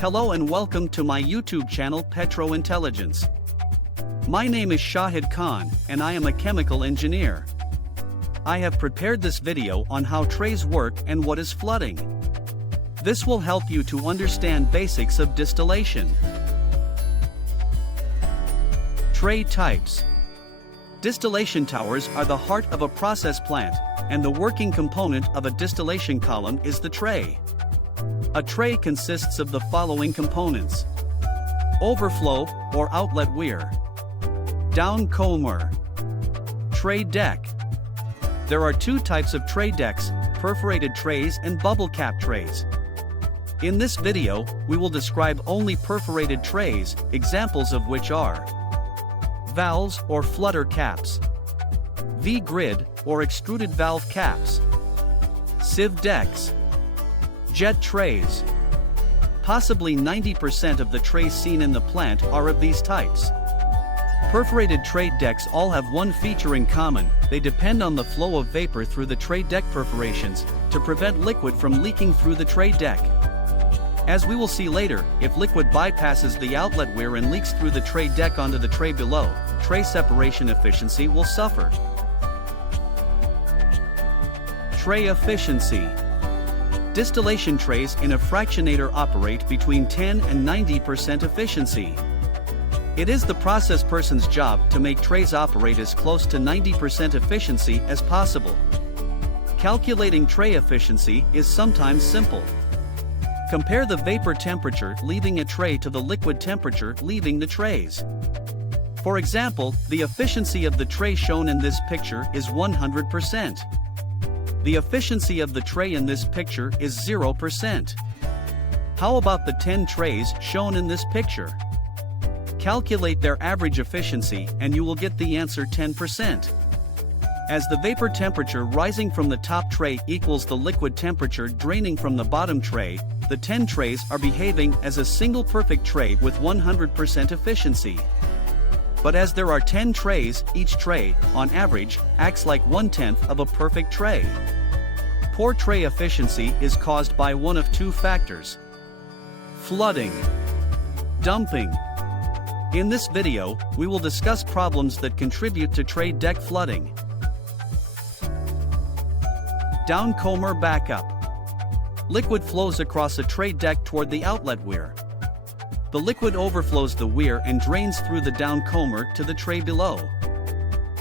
Hello and welcome to my YouTube channel Petro Intelligence. My name is Shahid Khan and I am a chemical engineer. I have prepared this video on how trays work and what is flooding. This will help you to understand basics of distillation. Tray types. Distillation towers are the heart of a process plant, and the working component of a distillation column is the tray. A tray consists of the following components: overflow or outlet weir, Downcommer, tray deck. There are two types of tray decks: perforated trays and bubble cap trays. In this video, we will describe only perforated trays, examples of which are valves or flutter caps, V-grid or extruded valve caps, sieve decks, jet trays. Possibly 90% of the trays seen in the plant are of these types. Perforated tray decks all have one feature in common: they depend on the flow of vapor through the tray deck perforations to prevent liquid from leaking through the tray deck. As we will see later, if liquid bypasses the outlet weir and leaks through the tray deck onto the tray below, tray separation efficiency will suffer. Tray efficiency. Distillation trays in a fractionator operate between 10 and 90% efficiency. It is the process person's job to make trays operate as close to 90% efficiency as possible. Calculating tray efficiency is sometimes simple. Compare the vapor temperature leaving a tray to the liquid temperature leaving the trays. For example, the efficiency of the tray shown in this picture is 100%. The efficiency of the tray in this picture is 0%. How about the 10 trays shown in this picture? Calculate their average efficiency and you will get the answer 10%. As the vapor temperature rising from the top tray equals the liquid temperature draining from the bottom tray, the 10 trays are behaving as a single perfect tray with 100% efficiency. But as there are 10 trays, each tray, on average, acts like 1/10 of a perfect tray. Poor tray efficiency is caused by one of two factors: flooding, dumping. In this video, we will discuss problems that contribute to tray deck flooding. Downcommer backup. Liquid flows across a tray deck toward the outlet weir. The liquid overflows the weir and drains through the downcommer to the tray below.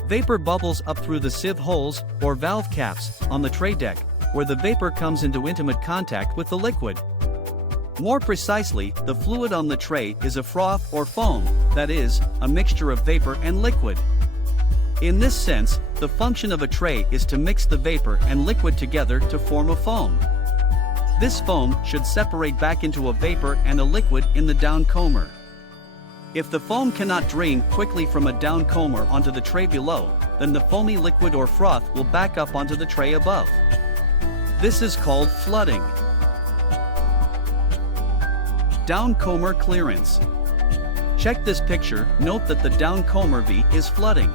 Vapor bubbles up through the sieve holes, or valve caps, on the tray deck, where the vapor comes into intimate contact with the liquid. More precisely, the fluid on the tray is a froth or foam, that is, a mixture of vapor and liquid. In this sense, the function of a tray is to mix the vapor and liquid together to form a foam. This foam should separate back into a vapor and a liquid in the downcommer. If the foam cannot drain quickly from a downcommer onto the tray below, then the foamy liquid or froth will back up onto the tray above. This is called flooding. Downcommer clearance. Check this picture, note that the downcommer V is flooding.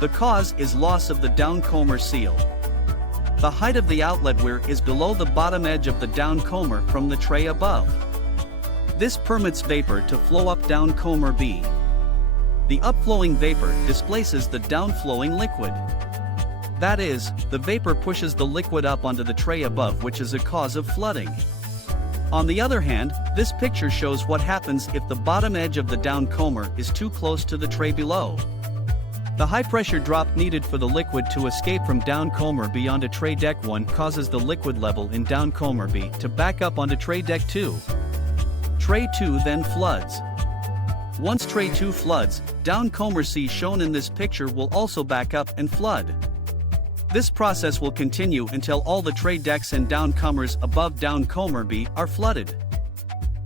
The cause is loss of the downcommer seal. The height of the outlet weir is below the bottom edge of the downcommer from the tray above. This permits vapor to flow up downcommer B. The upflowing vapor displaces the downflowing liquid. That is, the vapor pushes the liquid up onto the tray above, which is a cause of flooding. On the other hand, this picture shows what happens if the bottom edge of the downcommer is too close to the tray below. The high pressure drop needed for the liquid to escape from downcommer B onto tray deck 1 causes the liquid level in downcommer B to back up onto tray deck 2. Tray 2 then floods. Once tray 2 floods, downcommer C shown in this picture will also back up and flood. This process will continue until all the tray decks and downcomers above downcommer B are flooded.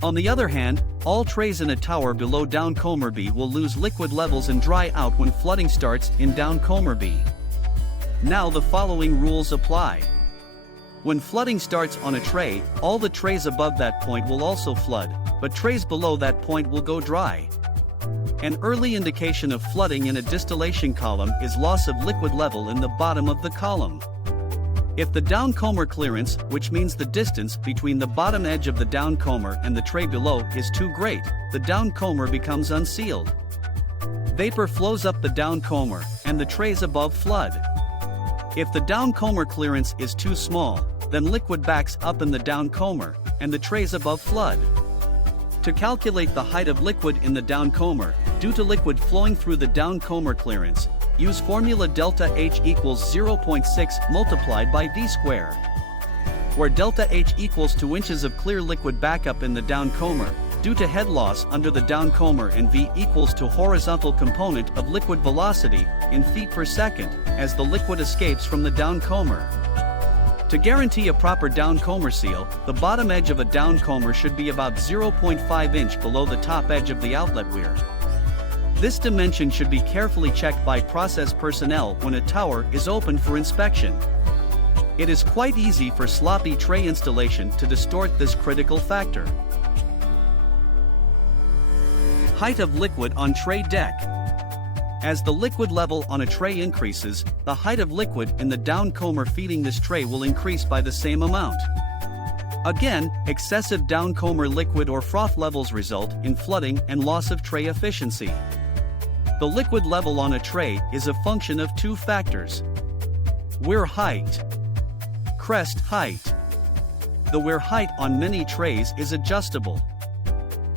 On the other hand, all trays in a tower below downcommer B will lose liquid levels and dry out when flooding starts in downcommer B. Now the following rules apply. When flooding starts on a tray, all the trays above that point will also flood, but trays below that point will go dry. An early indication of flooding in a distillation column is loss of liquid level in the bottom of the column. If the Downcommer clearance, which means the distance between the bottom edge of the Downcommer and the tray below, is too great, the Downcommer becomes unsealed. Vapor flows up the Downcommer, and the trays above flood. If the Downcommer clearance is too small, then liquid backs up in the Downcommer, and the trays above flood. To calculate the height of liquid in the Downcommer, due to liquid flowing through the Downcommer clearance, use formula delta H equals 0.6 multiplied by V square, where delta H equals 2 inches of clear liquid backup in the Downcommer, due to head loss under the Downcommer, and V equals to horizontal component of liquid velocity in feet per second as the liquid escapes from the Downcommer. To guarantee a proper Downcommer seal, the bottom edge of a Downcommer should be about 0.5 inch below the top edge of the outlet weir. This dimension should be carefully checked by process personnel when a tower is opened for inspection. It is quite easy for sloppy tray installation to distort this critical factor. Height of liquid on tray deck. As the liquid level on a tray increases, the height of liquid in the Downcommer feeding this tray will increase by the same amount. Again, excessive Downcommer liquid or froth levels result in flooding and loss of tray efficiency. The liquid level on a tray is a function of two factors: weir height, crest height. The weir height on many trays is adjustable.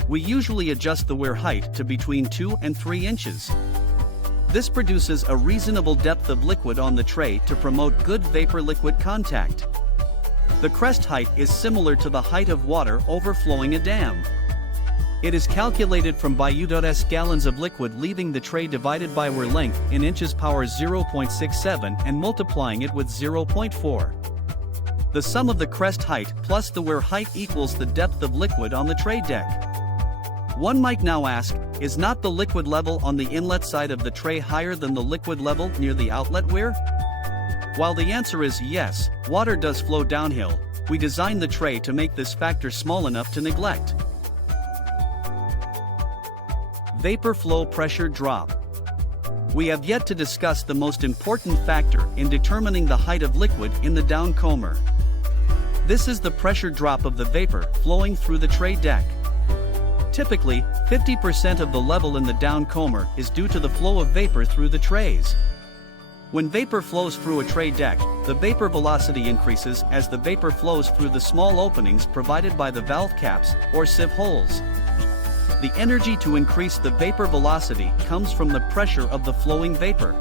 We usually adjust the weir height to between 2 and 3 inches. This produces a reasonable depth of liquid on the tray to promote good vapor-liquid contact. The crest height is similar to the height of water overflowing a dam. It is calculated from BU.S gallons of liquid leaving the tray divided by weir length in inches power 0.67 and multiplying it with 0.4. The sum of the crest height plus the weir height equals the depth of liquid on the tray deck. One might now ask, is not the liquid level on the inlet side of the tray higher than the liquid level near the outlet weir? While the answer is yes, water does flow downhill, we designed the tray to make this factor small enough to neglect. Vapor flow pressure drop. We have yet to discuss the most important factor in determining the height of liquid in the Downcommer. This is the pressure drop of the vapor flowing through the tray deck. Typically, 50% of the level in the Downcommer is due to the flow of vapor through the trays. When vapor flows through a tray deck, the vapor velocity increases as the vapor flows through the small openings provided by the valve caps or sieve holes. The energy to increase the vapor velocity comes from the pressure of the flowing vapor.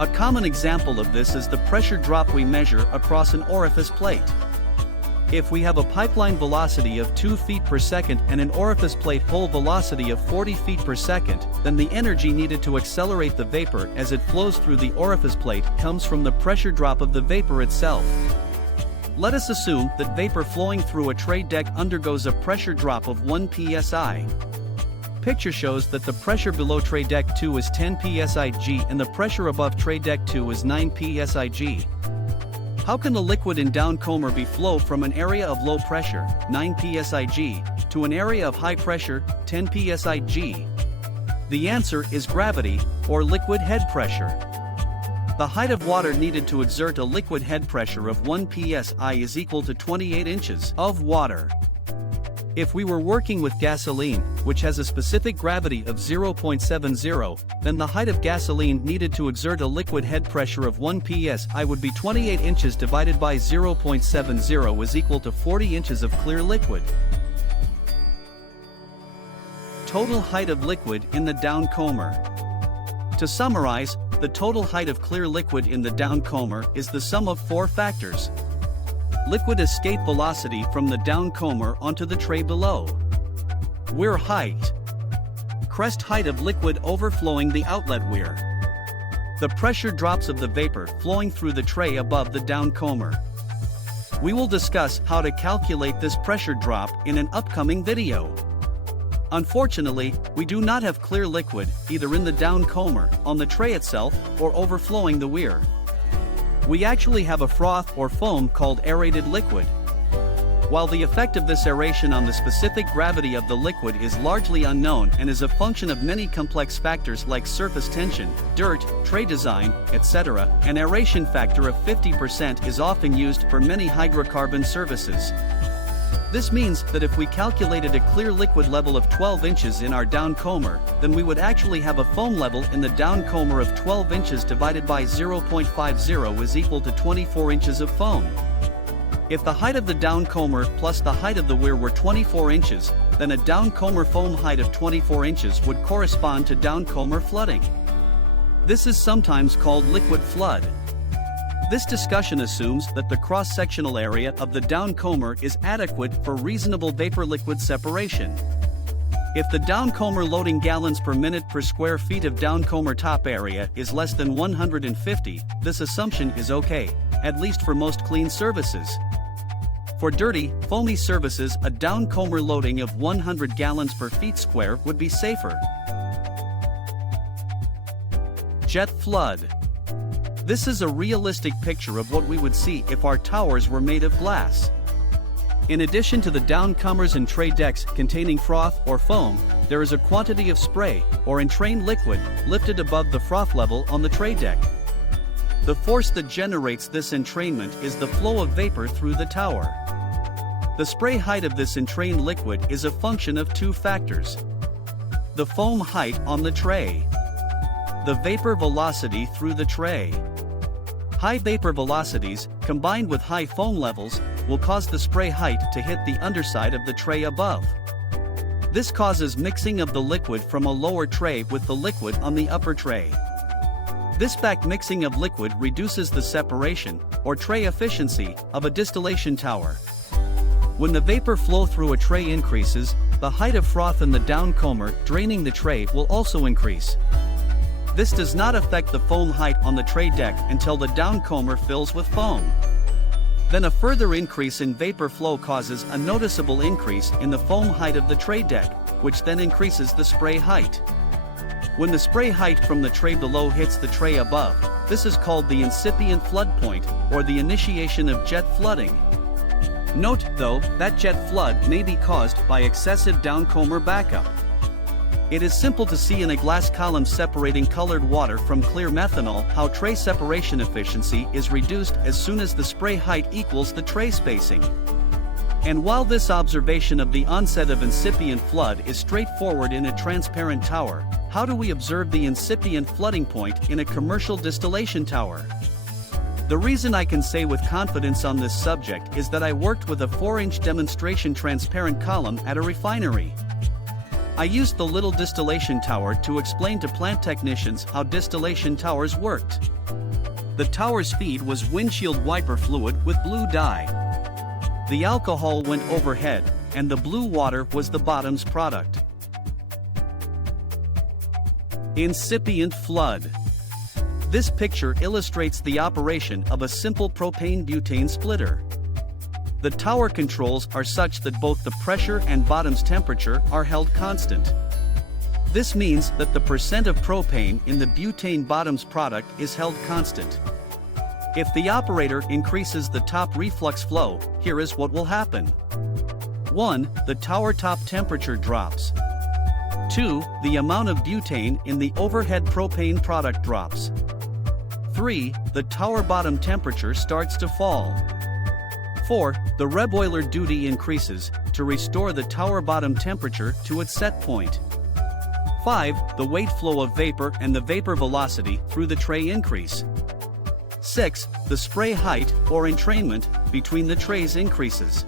A common example of this is the pressure drop we measure across an orifice plate. If we have a pipeline velocity of 2 feet per second and an orifice plate hole velocity of 40 feet per second, then the energy needed to accelerate the vapor as it flows through the orifice plate comes from the pressure drop of the vapor itself. Let us assume that vapor flowing through a tray deck undergoes a pressure drop of 1 psi. Picture shows that the pressure below tray deck 2 is 10 psig and the pressure above tray deck 2 is 9 psig. How can the liquid in Downcommer be flow from an area of low pressure, 9 psig, to an area of high pressure, 10 psig? The answer is gravity, or liquid head pressure. The height of water needed to exert a liquid head pressure of 1 psi is equal to 28 inches of water. If we were working with gasoline, which has a specific gravity of 0.70, then the height of gasoline needed to exert a liquid head pressure of 1 psi would be 28 inches divided by 0.70 is equal to 40 inches of clear liquid. Total height of liquid in the Downcommer. To summarize, the total height of clear liquid in the Downcommer is the sum of 4 factors. Liquid escape velocity from the Downcommer onto the tray below. Weir height. Crest height of liquid overflowing the outlet weir. The pressure drops of the vapor flowing through the tray above the Downcommer. We will discuss how to calculate this pressure drop in an upcoming video. Unfortunately, we do not have clear liquid either in the Downcommer, on the tray itself, or overflowing the weir. We actually have a froth or foam called aerated liquid. While the effect of this aeration on the specific gravity of the liquid is largely unknown and is a function of many complex factors like surface tension, dirt, tray design, etc., an aeration factor of 50% is often used for many hydrocarbon services. This means that if we calculated a clear liquid level of 12 inches in our Downcommer, then we would actually have a foam level in the Downcommer of 12 inches divided by 0.50 is equal to 24 inches of foam. If the height of the Downcommer plus the height of the weir were 24 inches, then a Downcommer foam height of 24 inches would correspond to Downcommer flooding. This is sometimes called liquid flood. This discussion assumes that the cross-sectional area of the Downcommer is adequate for reasonable vapor-liquid separation. If the Downcommer loading gallons per minute per square feet of Downcommer top area is less than 150, this assumption is okay, at least for most clean services. For dirty, foamy services, a Downcommer loading of 100 gallons per feet square would be safer. Jet flood. This is a realistic picture of what we would see if our towers were made of glass. In addition to the Downcomers and tray decks containing froth or foam, there is a quantity of spray, or entrained liquid, lifted above the froth level on the tray deck. The force that generates this entrainment is the flow of vapor through the tower. The spray height of this entrained liquid is a function of two factors: the foam height on the tray, the vapor velocity through the tray. High vapor velocities, combined with high foam levels, will cause the spray height to hit the underside of the tray above. This causes mixing of the liquid from a lower tray with the liquid on the upper tray. This back mixing of liquid reduces the separation, or tray efficiency, of a distillation tower. When the vapor flow through a tray increases, the height of froth in the Downcommer draining the tray will also increase. This does not affect the foam height on the tray deck until the Downcommer fills with foam. Then a further increase in vapor flow causes a noticeable increase in the foam height of the tray deck, which then increases the spray height. When the spray height from the tray below hits the tray above, this is called the incipient flood point, or the initiation of jet flooding. Note, though, that jet flood may be caused by excessive Downcommer backup. It is simple to see in a glass column separating colored water from clear methanol how tray separation efficiency is reduced as soon as the spray height equals the tray spacing. And while this observation of the onset of incipient flood is straightforward in a transparent tower, how do we observe the incipient flooding point in a commercial distillation tower? The reason I can say with confidence on this subject is that I worked with a 4-inch demonstration transparent column at a refinery. I used the little distillation tower to explain to plant technicians how distillation towers worked. The tower's feed was windshield wiper fluid with blue dye. The alcohol went overhead, and the blue water was the bottom's product. Incipient flood. This picture illustrates the operation of a simple propane-butane splitter. The tower controls are such that both the pressure and bottom's temperature are held constant. This means that the percent of propane in the butane bottom's product is held constant. If the operator increases the top reflux flow, here is what will happen. 1. The tower top temperature drops. 2. The amount of butane in the overhead propane product drops. 3. The tower bottom temperature starts to fall. 4. The reboiler duty increases to restore the tower bottom temperature to its set point. 5. The weight flow of vapor and the vapor velocity through the tray increase. 6. The spray height, or entrainment, between the trays increases.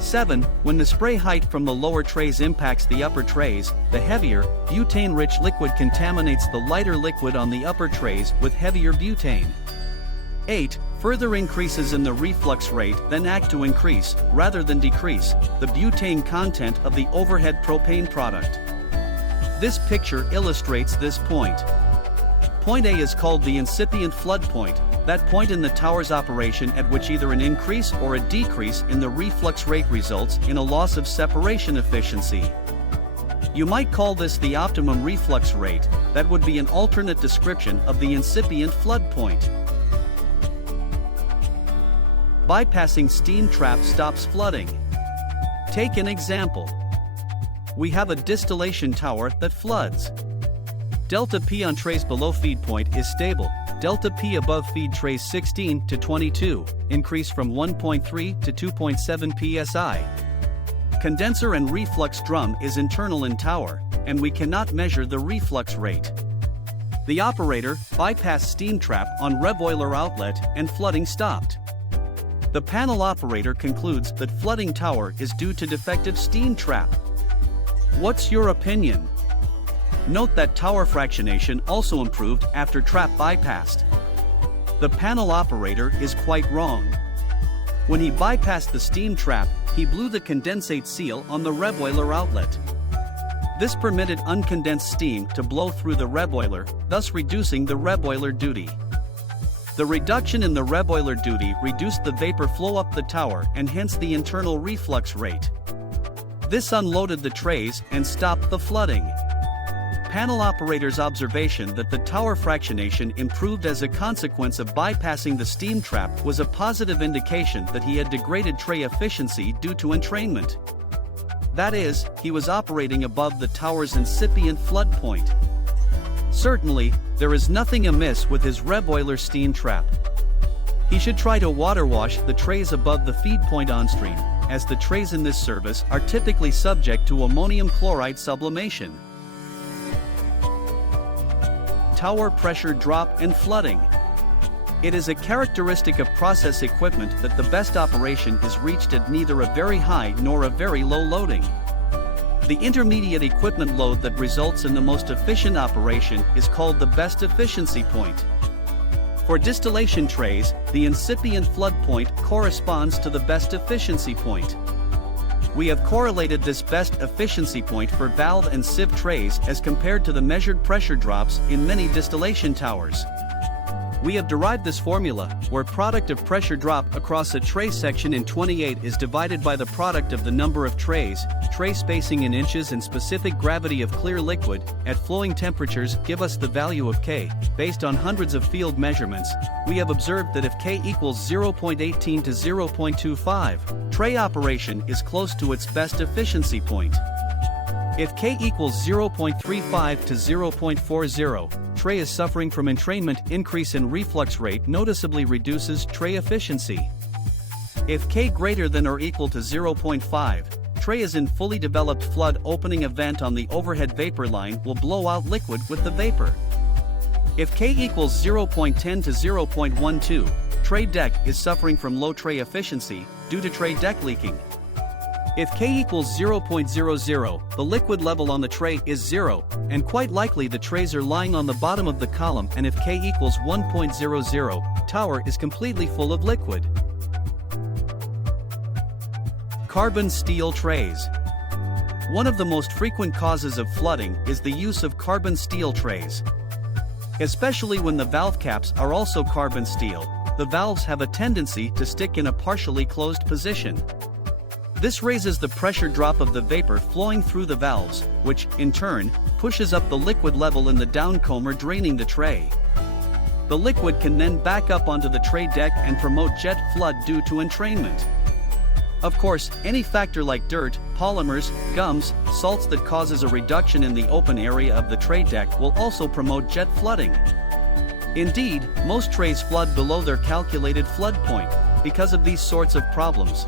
7. When the spray height from the lower trays impacts the upper trays, the heavier, butane-rich liquid contaminates the lighter liquid on the upper trays with heavier butane. 8. Further increases in the reflux rate then act to increase, rather than decrease, the butane content of the overhead propane product. This picture illustrates this point. Point A is called the incipient flood point, that point in the tower's operation at which either an increase or a decrease in the reflux rate results in a loss of separation efficiency. You might call this the optimum reflux rate. That would be an alternate description of the incipient flood point. bypassing steam trap stops flooding. Take an example. We have a distillation tower that floods. Delta P on trays below feed point is stable. Delta P above feed trays 16 to 22, increase from 1.3 to 2.7 psi. Condenser and reflux drum is internal in tower, and we cannot measure the reflux rate. The operator bypassed steam trap on reboiler outlet and flooding stopped. The panel operator concludes that flooding tower is due to defective steam trap. What's your opinion? Note that tower fractionation also improved after trap bypassed. The panel operator is quite wrong. When he bypassed the steam trap, he blew the condensate seal on the reboiler outlet. This permitted uncondensed steam to blow through the reboiler, thus reducing the reboiler duty. The reduction in the reboiler duty reduced the vapor flow up the tower and hence the internal reflux rate. This unloaded the trays and stopped the flooding. Panel operator's observation that the tower fractionation improved as a consequence of bypassing the steam trap was a positive indication that he had degraded tray efficiency due to entrainment. That is, he was operating above the tower's incipient flood point. Certainly, there is nothing amiss with his reboiler steam trap. He should try to water wash the trays above the feed point onstream, as the trays in this service are typically subject to ammonium chloride sublimation. Tower pressure drop and flooding. It is a characteristic of process equipment that the best operation is reached at neither a very high nor a very low loading. The intermediate equipment load that results in the most efficient operation is called the best efficiency point. For distillation trays, the incipient flood point corresponds to the best efficiency point. We have correlated this best efficiency point for valve and sieve trays as compared to the measured pressure drops in many distillation towers. We have derived this formula, where product of pressure drop across a tray section in 28 is divided by the product of the number of trays, tray spacing in inches and specific gravity of clear liquid, at flowing temperatures give us the value of K. Based on hundreds of field measurements, we have observed that if K equals 0.18 to 0.25, tray operation is close to its best efficiency point. If K equals 0.35 to 0.40, tray is suffering from entrainment. Increase in reflux rate noticeably reduces tray efficiency. If K greater than or equal to 0.5, tray is in fully developed flood. Opening a vent on the overhead vapor line will blow out liquid with the vapor. If K equals 0.10 to 0.12, tray deck is suffering from low tray efficiency due to tray deck leaking. If K equals 0.00, the liquid level on the tray is 0, and quite likely the trays are lying on the bottom of the column. And if K equals 1.00, tower is completely full of liquid. Carbon steel trays. One of the most frequent causes of flooding is the use of carbon steel trays. Especially when the valve caps are also carbon steel, the valves have a tendency to stick in a partially closed position. This raises the pressure drop of the vapor flowing through the valves, which, in turn, pushes up the liquid level in the downcomer, draining the tray. The liquid can then back up onto the tray deck and promote jet flood due to entrainment. Of course, any factor like dirt, polymers, gums, salts that causes a reduction in the open area of the tray deck will also promote jet flooding. Indeed, most trays flood below their calculated flood point because of these sorts of problems.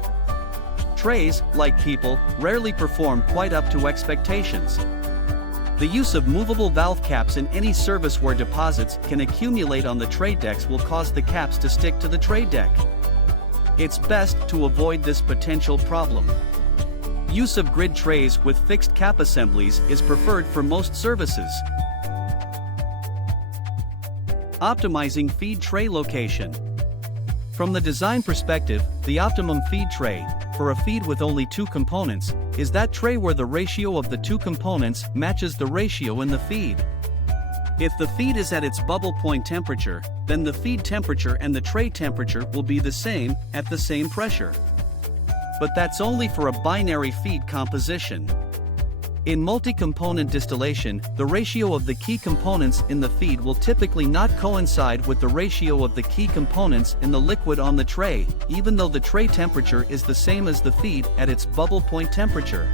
Trays, like people, rarely perform quite up to expectations. The use of movable valve caps in any service where deposits can accumulate on the tray decks will cause the caps to stick to the tray deck. It's best to avoid this potential problem. Use of grid trays with fixed cap assemblies is preferred for most services. Optimizing feed tray location. From the design perspective, the optimum feed tray, for a feed with only two components, is that tray where the ratio of the two components matches the ratio in the feed. If the feed is at its bubble point temperature, then the feed temperature and the tray temperature will be the same at the same pressure. But that's only for a binary feed composition. In multi-component distillation, the ratio of the key components in the feed will typically not coincide with the ratio of the key components in the liquid on the tray, even though the tray temperature is the same as the feed at its bubble point temperature.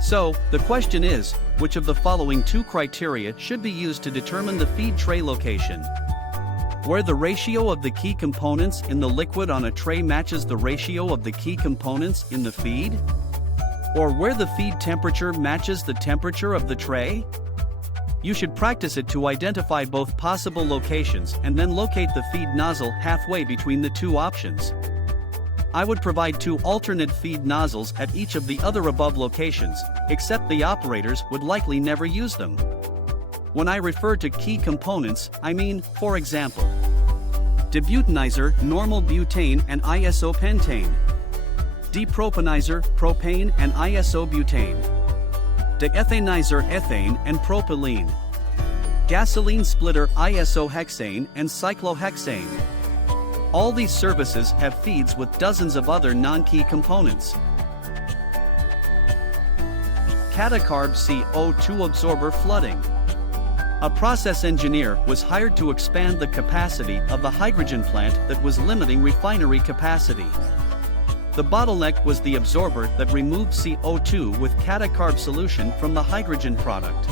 So, the question is, which of the following two criteria should be used to determine the feed tray location? Where the ratio of the key components in the liquid on a tray matches the ratio of the key components in the feed? Or where the feed temperature matches the temperature of the tray? You should practice it to identify both possible locations and then locate the feed nozzle halfway between the two options. I would provide two alternate feed nozzles at each of the other above locations, except the operators would likely never use them. When I refer to key components, I mean, for example, debutanizer, normal butane and isobutane. Depropanizer, propane and isobutane. Deethanizer, ethane and propylene. Gasoline splitter, isohexane and cyclohexane. All these services have feeds with dozens of other non-key components. Catacarb CO2 absorber flooding. A process engineer was hired to expand the capacity of the hydrogen plant that was limiting refinery capacity. The bottleneck was the absorber that removed CO2 with catacarb solution from the hydrogen product.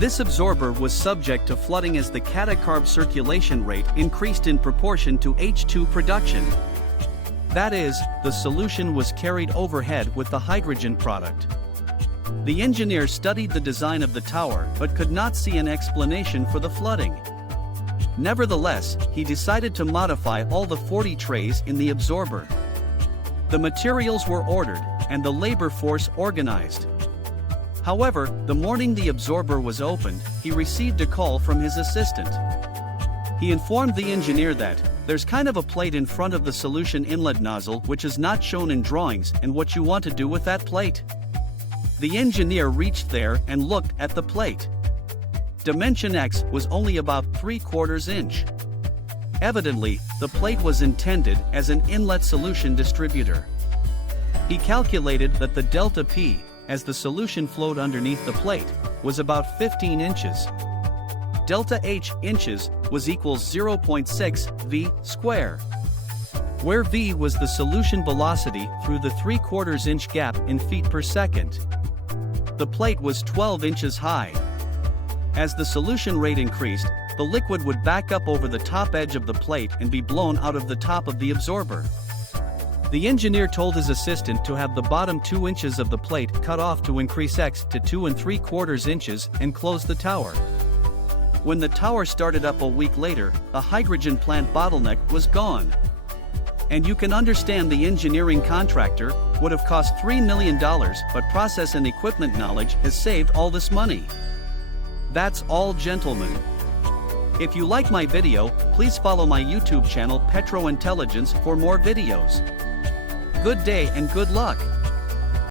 This absorber was subject to flooding as the catacarb circulation rate increased in proportion to H2 production. That is, the solution was carried overhead with the hydrogen product. The engineer studied the design of the tower but could not see an explanation for the flooding. Nevertheless, he decided to modify all the 40 trays in the absorber. The materials were ordered, and the labor force organized. However, the morning the absorber was opened, he received a call from his assistant. He informed the engineer that, there's kind of a plate in front of the solution inlet nozzle which is not shown in drawings and what you want to do with that plate. The engineer reached there and looked at the plate. Dimension X was only about 3/4 inch. Evidently, the plate was intended as an inlet solution distributor. He calculated that the delta P, as the solution flowed underneath the plate, was about 15 inches. Delta H inches was equals 0.6 V square, where V was the solution velocity through the 3/4 inch gap in feet per second. The plate was 12 inches high. As the solution rate increased, the liquid would back up over the top edge of the plate and be blown out of the top of the absorber. The engineer told his assistant to have the bottom 2 inches of the plate cut off to increase X to 2 3/4 inches and close the tower. When the tower started up a week later, the hydrogen plant bottleneck was gone. And you can understand the engineering contractor would have cost $3 million, but process and equipment knowledge has saved all this money. That's all, gentlemen. If you like my video, please follow my YouTube channel Petro Intelligence for more videos. Good day and good luck.